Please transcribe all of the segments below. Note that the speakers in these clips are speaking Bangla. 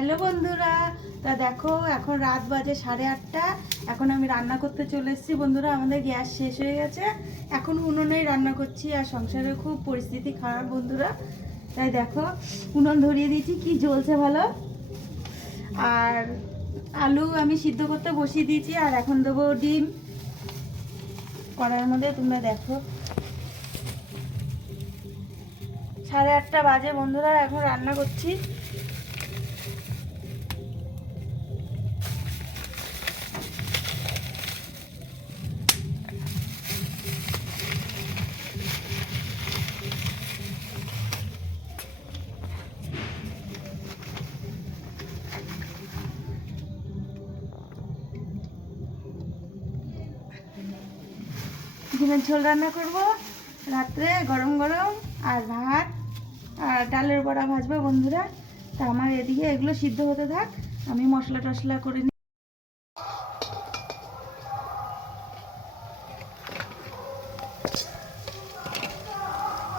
হ্যালো বন্ধুরা, তা দেখো এখন রাত বাজে 8:30। এখন আমি রান্না করতে চলে এসেছি বন্ধুরা। আমাদের গ্যাস শেষ হয়ে গেছে, এখন উনুনেই রান্না করছি। আর সংসারের খুব পরিস্থিতি খারাপ বন্ধুরা, তাই দেখো উনুন ধরিয়ে দিয়েছি, কি জ্বলছে ভালো। আর আলু আমি সিদ্ধ করতে বসিয়ে দিয়েছি, আর এখন দেবো ডিম কড়াইয়ের মধ্যে। তোমরা দেখো 8:30 বাজে বন্ধুরা, এখন রান্না করছি। ডিমের ঝোল রান্না করব রাত্রে, গরম গরম, আর ভাত আর ডালের বড়া ভাজবো বন্ধুরা। তা আমার এদিকে এগুলো সিদ্ধ হতে থাক, আমি মশলা টশলা করে নিই।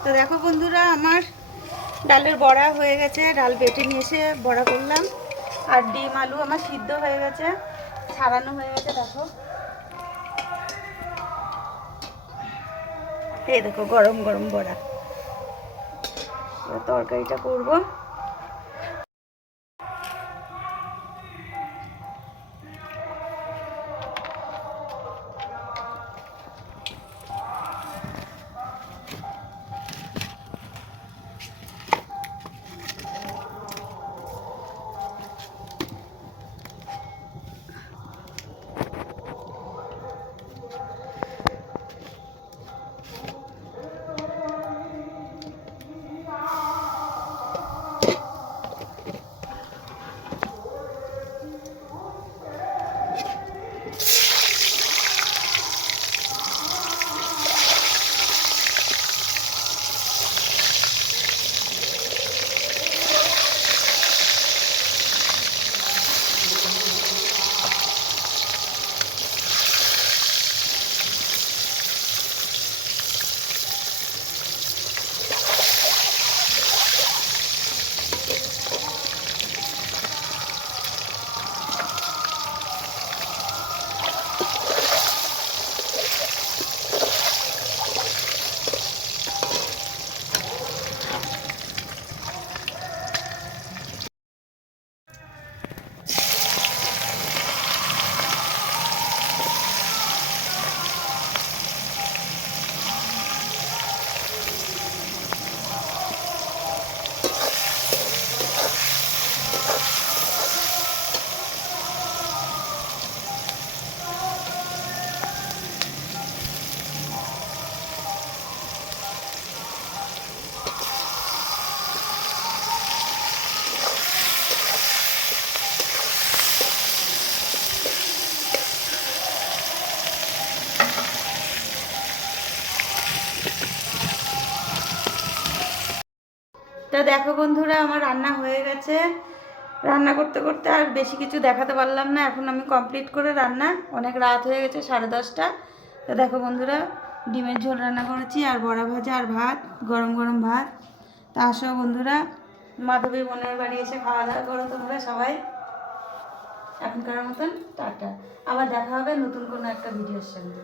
তো দেখো বন্ধুরা, আমার ডালের বড়া হয়ে গেছে, ডাল বেটে নিয়ে এসে বড়া করলাম। আর ডিম আলু আমার সিদ্ধ হয়ে গেছে, ছাড়ানো হয়ে গেছে। দেখো এই দেখো গরম গরম বড়া, তরকারিটা করবো। তা দেখো বন্ধুরা, আমার রান্না হয়ে গেছে। রান্না করতে করতে আর বেশি কিছু দেখাতে পারলাম না, এখন আমি কমপ্লিট করে রান্না, অনেক রাত হয়ে গেছে 10:30। তো দেখো বন্ধুরা, ডিমের ঝোল রান্না করেছি, আর বড়া ভাজা, আর ভাত, গরম গরম ভাত। তা আসো বন্ধুরা, মাধবী বোনের বাড়ি এসে খাওয়া দাওয়া করো তোমরা সবাই। এখনকার মতন টাটা, আবার দেখা হবে নতুন কোনো একটা ভিডিওর সঙ্গে।